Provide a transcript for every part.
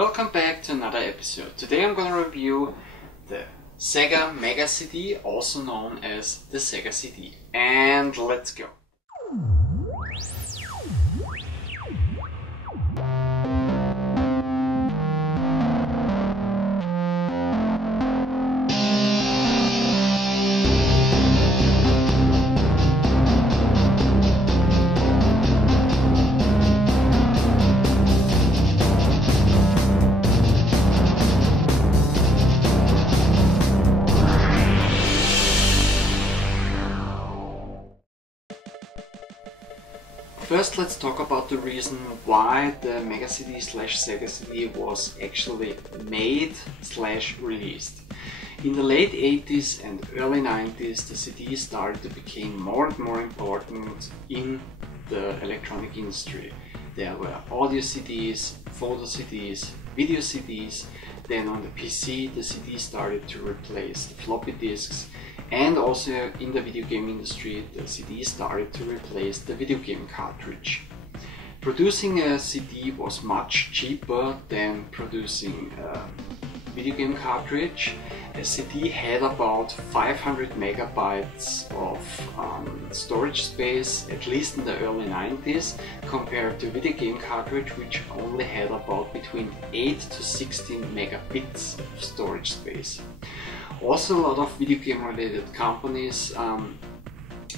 Welcome back to another episode. Today I'm going to review the Sega Mega CD, also known as the Sega CD. And let's go! First, let's talk about the reason why the Mega CD/Sega CD was actually made / released. In the late 80s and early 90s, the CD started to become more and more important in the electronic industry. There were audio CDs, photo CDs, video CDs. Then on the PC, the CD started to replace the floppy disks. And also in the video game industry, the CD started to replace the video game cartridge. Producing a CD was much cheaper than producing a video game cartridge. A CD had about 500 megabytes of storage space, at least in the early 90s, compared to video game cartridge, which only had about between 8 to 16 megabits of storage space. Also, a lot of video game related companies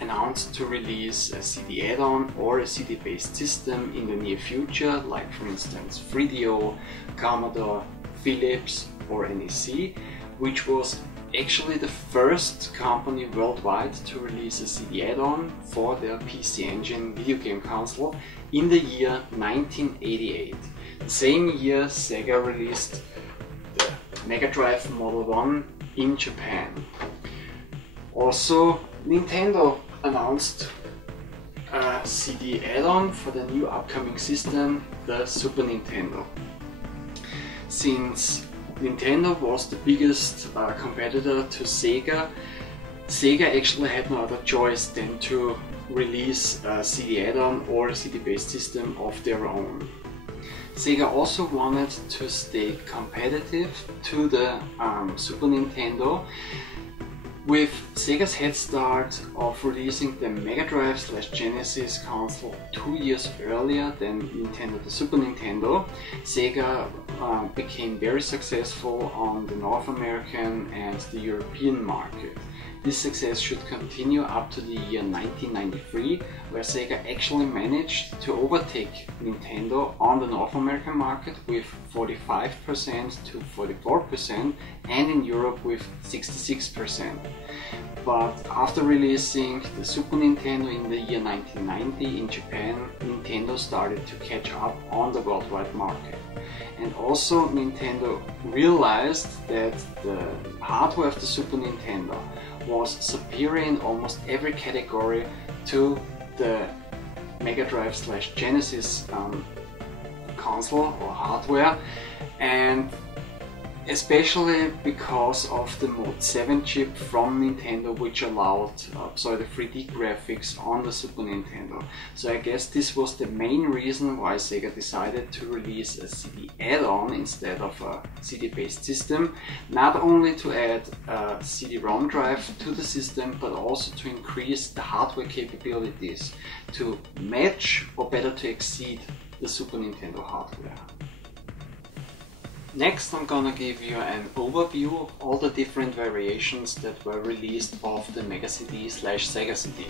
announced to release a CD add-on or a CD based system in the near future, like for instance 3DO, Commodore, Philips or NEC, which was actually the first company worldwide to release a CD add-on for their PC Engine video game console in the year 1988. The same year Sega released the Mega Drive Model 1 in Japan. Also, Nintendo announced a CD add-on for the new upcoming system, the Super Nintendo. Since Nintendo was the biggest competitor to Sega, Sega actually had no other choice than to release a CD add-on or a CD-based system of their own. Sega also wanted to stay competitive to the Super Nintendo, with Sega's head start of releasing the Mega Drive/Genesis console 2 years earlier than Nintendo the Super Nintendo. Sega became very successful on the North American and the European market. This success should continue up to the year 1993, where Sega actually managed to overtake Nintendo on the North American market with 45% to 44% and in Europe with 66%. But after releasing the Super Nintendo in the year 1990 in Japan, Nintendo started to catch up on the worldwide market. And also Nintendo realized that the hardware of the Super Nintendo was superior in almost every category to the Mega Drive/Genesis console or hardware, and especially because of the Mode 7 chip from Nintendo, which allowed the 3D graphics on the Super Nintendo. So I guess this was the main reason why Sega decided to release a CD add-on instead of a CD-based system, not only to add a CD-ROM drive to the system, but also to increase the hardware capabilities to match or better to exceed the Super Nintendo hardware. Next, I'm gonna give you an overview of all the different variations that were released of the Mega CD/Sega CD.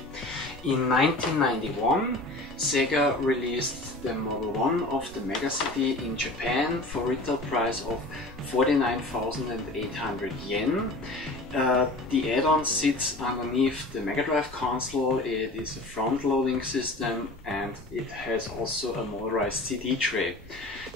In 1991, Sega released the Model 1 of the Mega CD in Japan for retail price of 49,800 yen. The add-on sits underneath the Mega Drive console. It is a front-loading system and it has also a Motorized CD Tray.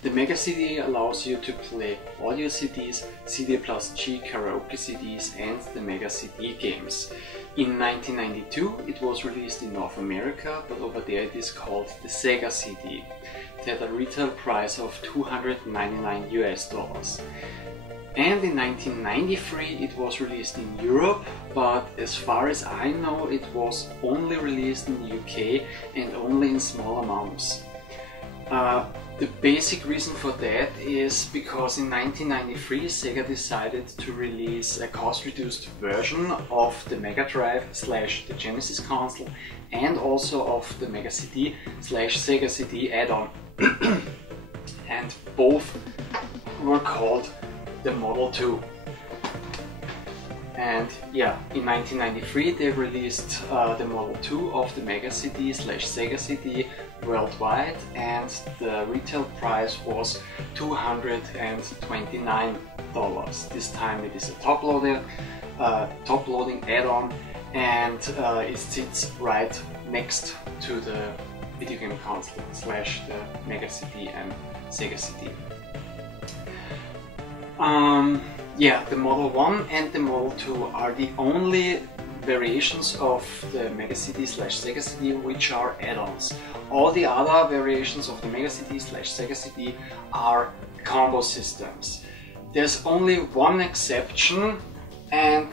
The Mega CD allows you to play audio CDs, CD+G Karaoke CDs and the Mega CD games. In 1992 it was released in North America, but over there it is called the Sega CD. It had a retail price of $299 US. And in 1993 it was released in Europe, but as far as I know it was only released in the UK and only in small amounts. The basic reason for that is because in 1993 Sega decided to release a cost-reduced version of the Mega Drive / the Genesis console and also of the Mega CD / Sega CD add-on. And both were called the Model 2. And yeah, in 1993 they released the Model 2 of the Mega CD / Sega CD worldwide, and the retail price was $229. This time it is a top-loading add-on, and it sits right next to the video game console / the Mega CD and Sega CD. Yeah, the Model 1 and the Model 2 are the only variations of the Mega CD / Sega CD which are add-ons. All the other variations of the Mega CD / Sega CD are combo systems. There's only one exception, and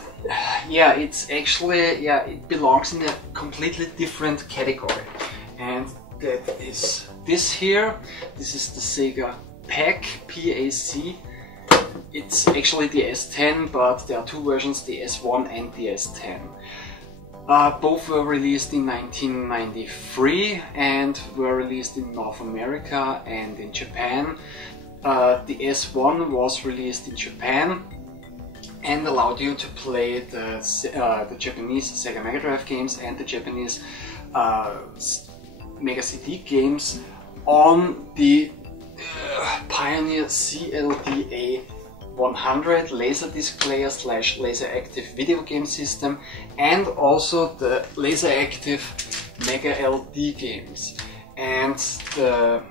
yeah, it's actually, yeah, it belongs in a completely different category. And that is this here. This is the Sega PAC, P-A-C. It's actually the S10, but there are two versions, the S1 and the S10. Both were released in 1993 and were released in North America and in Japan. The S1 was released in Japan and allowed you to play the Japanese Sega Mega Drive games and the Japanese Mega CD games on the Pioneer CLDA 100 Laserdisc player / laser active video game system, and also the laser active Mega LD games. And the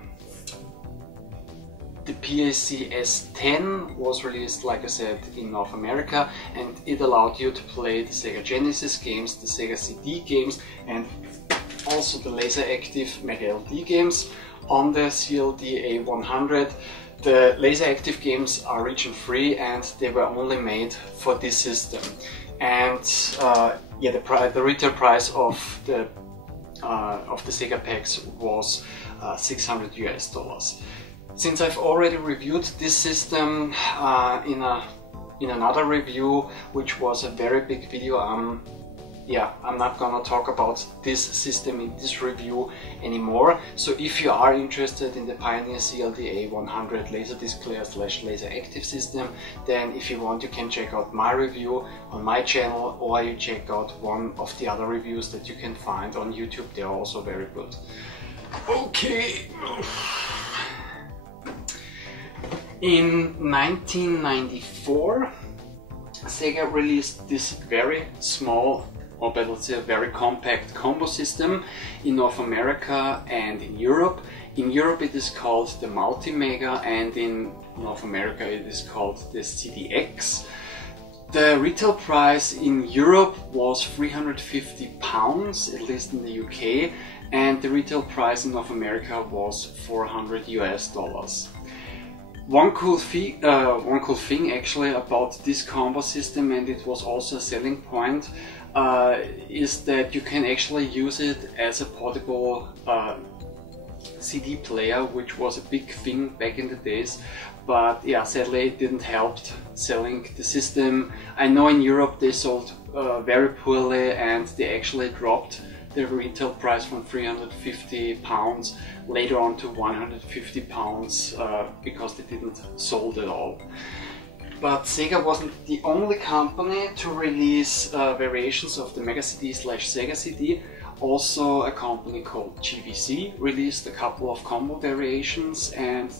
PAC S10 was released, like I said, in North America, and it allowed you to play the Sega Genesis games, the Sega CD games, and also the laser active Mega LD games on the CLDA 100. The laser active games are region free and they were only made for this system. And yeah, the retail price of the Sega packs was $600 US. Since I've already reviewed this system in another review, which was a very big video, yeah, I'm not gonna talk about this system in this review anymore. So if you are interested in the Pioneer CLDA 100 Laserdisc player / laser active system, then if you want, you can check out my review on my channel, or you check out one of the other reviews that you can find on YouTube. They are also very good. Okay. In 1994, Sega released this very small, or better say, a very compact combo system in North America and in Europe. In Europe it is called the Multi-Mega, and in North America it is called the CDX. The retail price in Europe was £350, at least in the UK, and the retail price in North America was $400 US. One cool thing actually about this combo system, and it was also a selling point, is that you can actually use it as a portable CD player, which was a big thing back in the days. But yeah, sadly it didn't help selling the system. I know in Europe they sold very poorly, and they actually dropped the retail price from £350 later on to £150 because they didn't sold at all. But Sega wasn't the only company to release variations of the Mega CD / Sega CD. Also a company called GVC released a couple of combo variations, and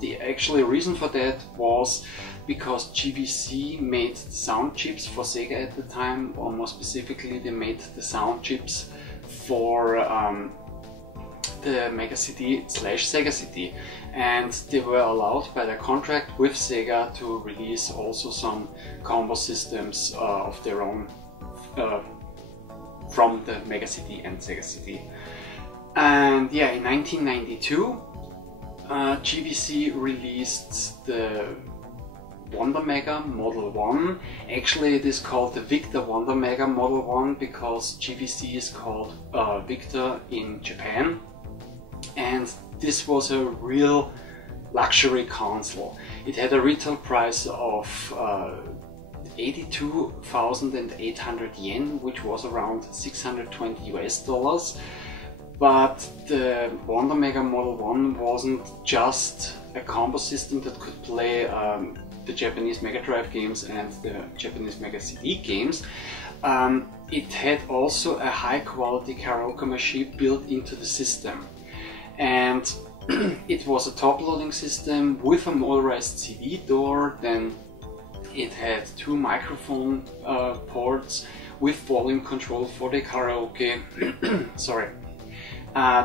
the actual reason for that was because GVC made the sound chips for Sega at the time, or more specifically they made the sound chips for the Mega CD / Sega CD, and they were allowed by their contract with Sega to release also some combo systems of their own from the Mega CD and Sega CD. And yeah, in 1992 GVC released the Wonder Mega Model 1. Actually it is called the Victor Wonder Mega Model 1 because GVC is called Victor in Japan, and this was a real luxury console. It had a retail price of 82,800 yen, which was around 620 US dollars. But the Wonder Mega Model 1 wasn't just a combo system that could play the Japanese Mega Drive games and the Japanese Mega CD games. It had also a high quality karaoke machine built into the system. And it was a top loading system with a motorized CD door. Then it had 2 microphone ports with volume control for the karaoke. Sorry.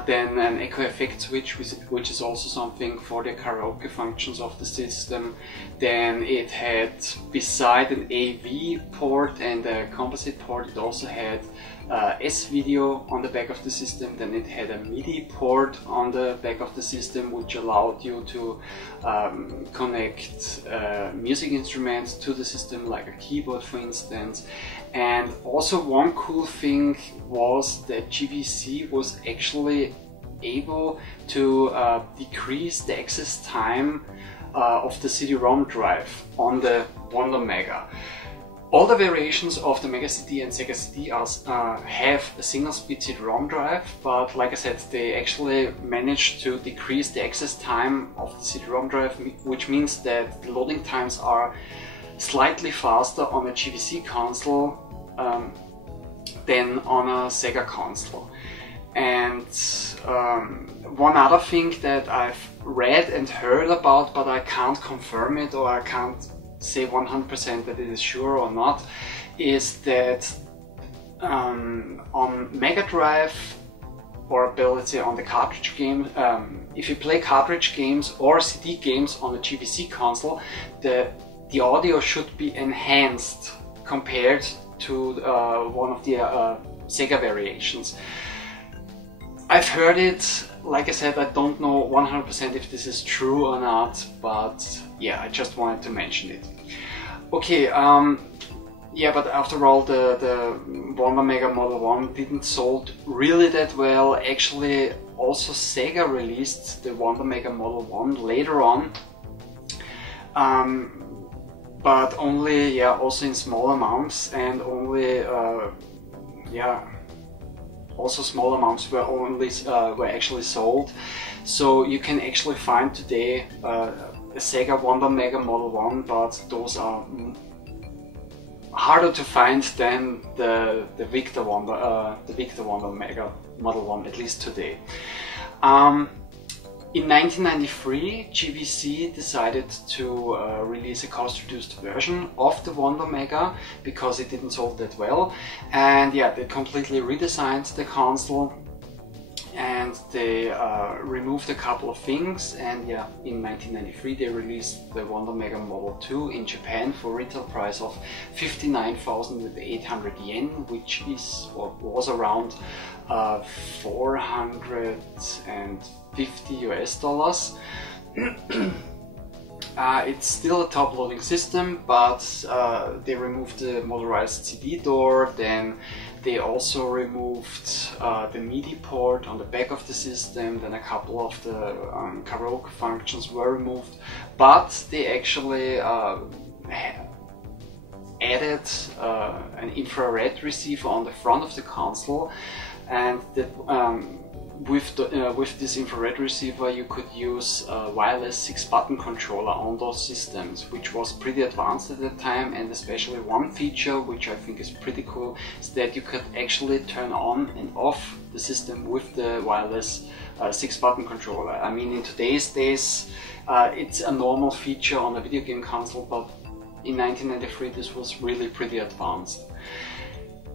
Then an echo effect switch, which is also something for the karaoke functions of the system. Then it had, beside an AV port and a composite port, it also had S-video on the back of the system. Then it had a Midi port on the back of the system, which allowed you to connect music instruments to the system, like a keyboard for instance. And also one cool thing was that GVC was actually able to decrease the access time of the CD-ROM drive on the Wonder Mega. All the variations of the Mega CD and Sega CD have a single speed CD-ROM drive, but like I said, they actually managed to decrease the access time of the CD-ROM drive, which means that the loading times are slightly faster on a GVC console than on a Sega console. And one other thing that I've read and heard about, but I can't confirm it, or I can't say 100% that it is sure or not, is that on Mega Drive, or let's say on the cartridge game, if you play cartridge games or CD games on a GVC console, the audio should be enhanced compared to one of the Sega variations. I've heard it, like I said, I don't know 100% if this is true or not, but yeah, I just wanted to mention it. Okay, yeah, but after all, the Wonder Mega Model 1 didn't sold really that well. Actually, also Sega released the Wonder Mega Model 1 later on, but only, yeah, also in small amounts, and only, yeah, also small amounts were actually sold. So you can actually find today a Sega Wonder Mega Model 1, but those are harder to find than the Victor Wonder Mega Model 1, at least today. In 1993, GVC decided to release a cost-reduced version of the Wonder Mega because it didn't sell that well, and yeah, they completely redesigned the console and they removed a couple of things, and yeah, in 1993 they released the Wonder Mega Model 2 in Japan for retail price of 59,800 yen, which is, or was around 450 US dollars. It's still a top loading system, but they removed the motorized CD door. Then they also removed the Midi port on the back of the system. Then a couple of the karaoke functions were removed, but they actually added an infrared receiver on the front of the console, and that with this infrared receiver you could use a wireless 6-button controller on those systems, which was pretty advanced at the time. And especially one feature which I think is pretty cool is that you could actually turn on and off the system with the wireless 6-button controller. I mean, in today's days it's a normal feature on a video game console, but in 1993 this was really pretty advanced.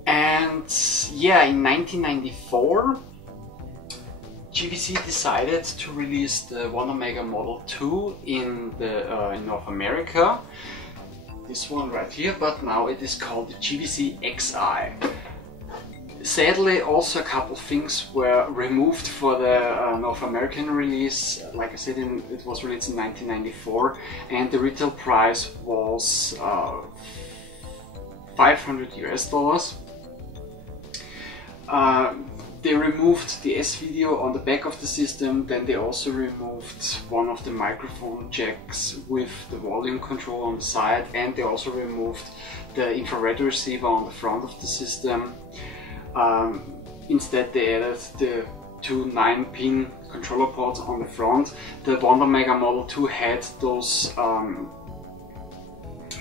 And yeah, in 1994 GVC decided to release the Wonder Mega Model 2 in North America, this one right here, but now it is called the GVC XI. Sadly, also a couple things were removed for the North American release. Like I said, it was released in 1994, and the retail price was 500 US dollars. they removed the S-video on the back of the system, then they also removed one of the microphone jacks with the volume control on the side, and they also removed the infrared receiver on the front of the system. Instead they added the two 9-pin controller ports on the front. The Wonder Mega Model 2 had those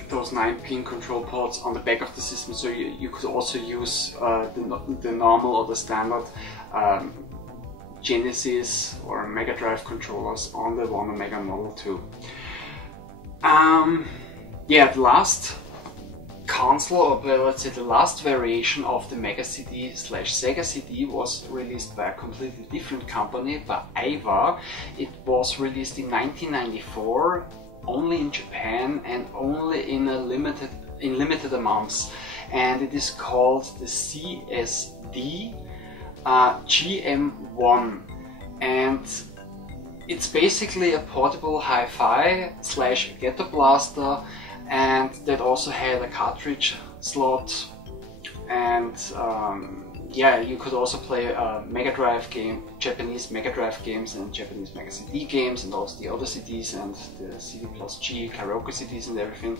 9-pin control ports on the back of the system, so you could also use the normal or the standard Genesis or Mega Drive controllers on the Wonder Mega Model 2. Yeah, the last console, or let's say the last variation of the Mega CD / Sega CD was released by a completely different company, by Aiwa. It was released in 1994, only in Japan and only in limited amounts, and it is called the CSD GM1, and it's basically a portable hi-fi / ghetto blaster, and that also had a cartridge slot, and yeah, you could also play Mega Drive game, Japanese Mega Drive games and Japanese Mega CD games, and also the other CDs and the CD plus G Karaoke CDs and everything.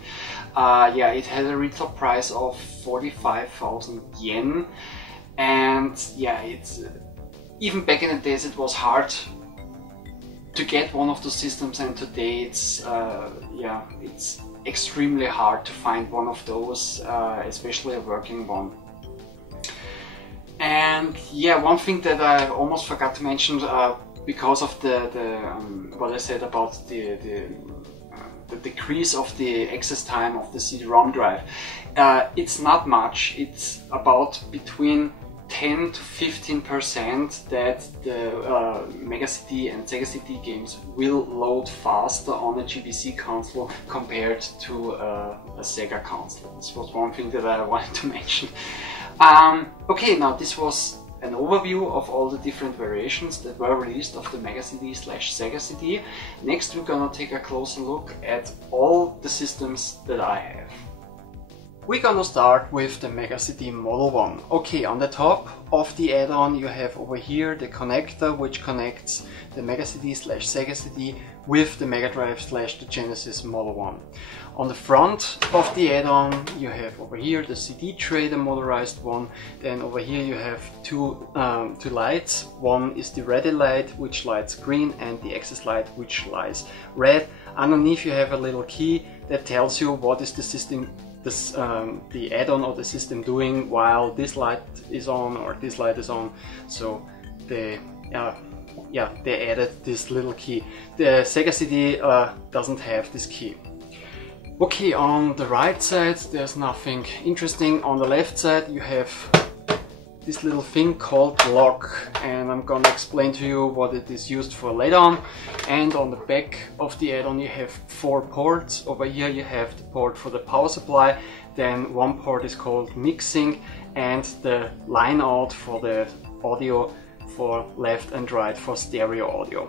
Yeah, it had a retail price of 45,000 yen, and yeah, it's even back in the days it was hard to get one of those systems, and today it's yeah, it's extremely hard to find one of those, especially a working one. And yeah, one thing that I almost forgot to mention, because of what I said about the decrease of the access time of the CD-ROM drive, it's not much. It's about between 10 to 15% that the Mega CD and Sega CD games will load faster on a GBC console compared to a Sega console. This was one thing that I wanted to mention. Okay, now this was an overview of all the different variations that were released of the Mega CD / Sega CD. Next we're gonna take a closer look at all the systems that I have. We're gonna start with the Mega CD Model 1. Okay, on the top of the add-on you have over here the connector which connects the Mega CD / Sega CD with the Mega Drive / the Genesis Model 1. On the front of the add-on you have over here the CD tray, the motorized one. Then over here you have two lights. One is the ready light which lights green, and the access light which lights red. Underneath you have a little key that tells you what is the system, the add-on or the system doing while this light is on or this light is on. So they added this little key. The Sega CD doesn't have this key. Okay, on the right side there's nothing interesting. On the left side you have this little thing called lock, and I'm gonna explain to you what it is used for later on. And on the back of the add-on you have 4 ports. Over here you have the port for the power supply, then one port is called mixing, and the line out for the audio for left and right for stereo audio.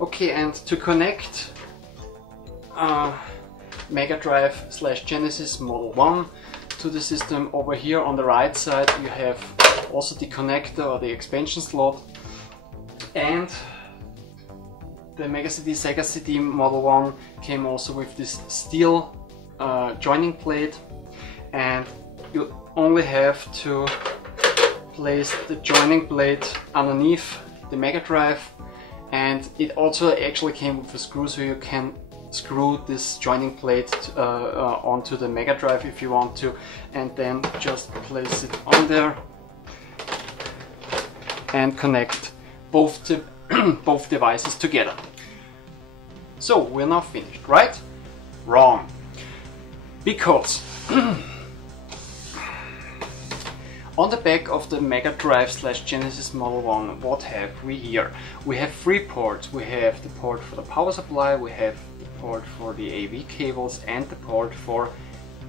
Okay, and to connect Mega Drive / Genesis Model 1 to the system, over here on the right side you have also the connector or the expansion slot, and the Mega CD Sega CD Model 1 came also with this steel joining plate, and you only have to place the joining plate underneath the Mega Drive, and it also actually came with a screw, so you can screw this joining plate onto the Mega Drive if you want to, and then just place it on there and connect both devices together. So we're now finished, right? Wrong. Because on the back of the Mega Drive / Genesis Model 1, what have we here? We have 3 ports. We have the port for the power supply, we have the port for the AV cables, and the port for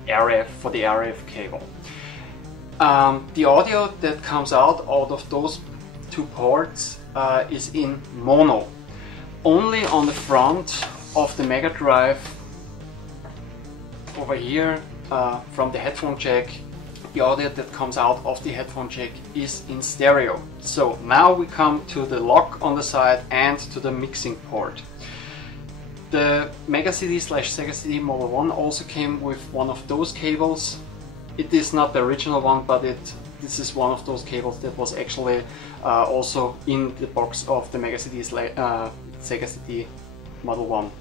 the RF cable. The audio that comes out of those 2 ports is in mono. Only on the front of the Mega Drive over here from the headphone jack the audio that comes out of the headphone jack is in stereo. So now we come to the lock on the side and to the mixing port. The Mega CD / Sega CD Model 1 also came with one of those cables. It is not the original one, but this is one of those cables that was actually also in the box of the Mega CD / Sega CD Model 1.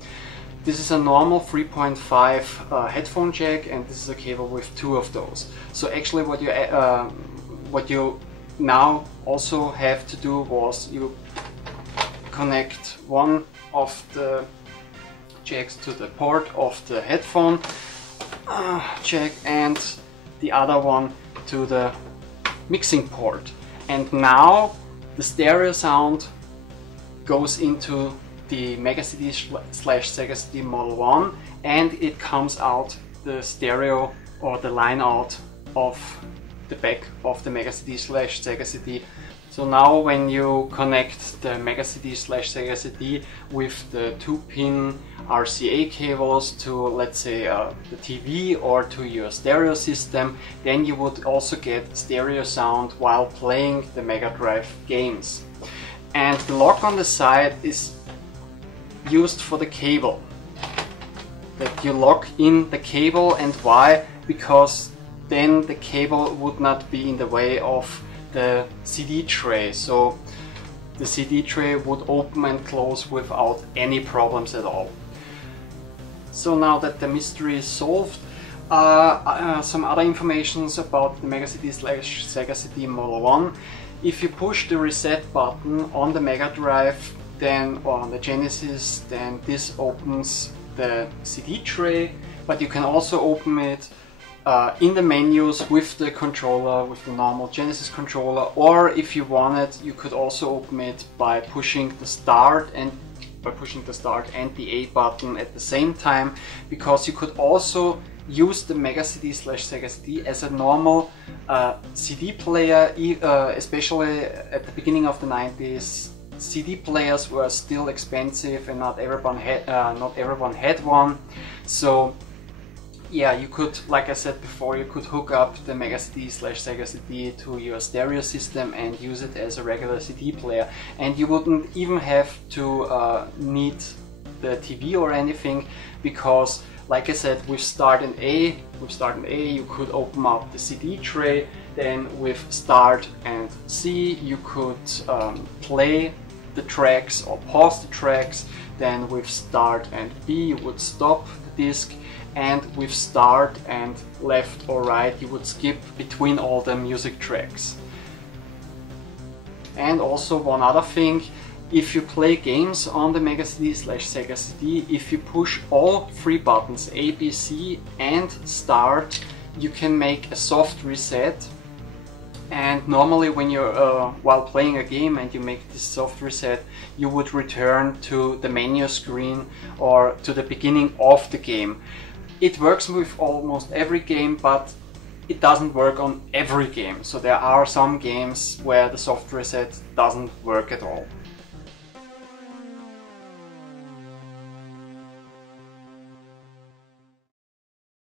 This is a normal 3.5 headphone jack, and this is a cable with two of those. So actually what you now also have to do was you connect one of the jacks to the port of the headphone jack and the other one to the mixing port. And now the stereo sound goes into the Mega CD / Sega CD Model 1, and it comes out the stereo or the line out of the back of the Mega CD / Sega CD. So now when you connect the Mega CD / Sega CD with the 2-pin RCA cables to, let's say, the TV or to your stereo system, then you would also get stereo sound while playing the Mega Drive games. And the lock on the side is used for the cable, that you lock in the cable. And why? Because then the cable would not be in the way of the CD tray, so the CD tray would open and close without any problems at all. So now that the mystery is solved, some other informations about the Mega CD / Sega CD Model 1. If you push the reset button on the Mega Drive, then on the Genesis, then this opens the CD tray, but you can also open it in the menus with the controller, with the normal Genesis controller, or if you wanted, you could also open it by pushing the start and the A button at the same time, because you could also use the Mega CD / Sega CD as a normal CD player, especially at the beginning of the 90s. CD players were still expensive and not everyone had one. So yeah, you could, like I said before, you could hook up the Mega CD / Sega CD to your stereo system and use it as a regular CD player, and you wouldn't even have to need the TV or anything, because like I said, with Start and A, you could open up the CD tray. Then with Start and C, you could play the tracks or pause the tracks. Then with Start and B, you would stop the disc, and with Start and left or right, you would skip between all the music tracks. And also one other thing, if you play games on the Mega CD / Sega CD, if you push all three buttons, A, B, C and Start, you can make a soft reset. And normally when you're while playing a game and you make this soft reset, you would return to the menu screen or to the beginning of the game. It works with almost every game, but it doesn't work on every game. So there are some games where the soft reset doesn't work at all.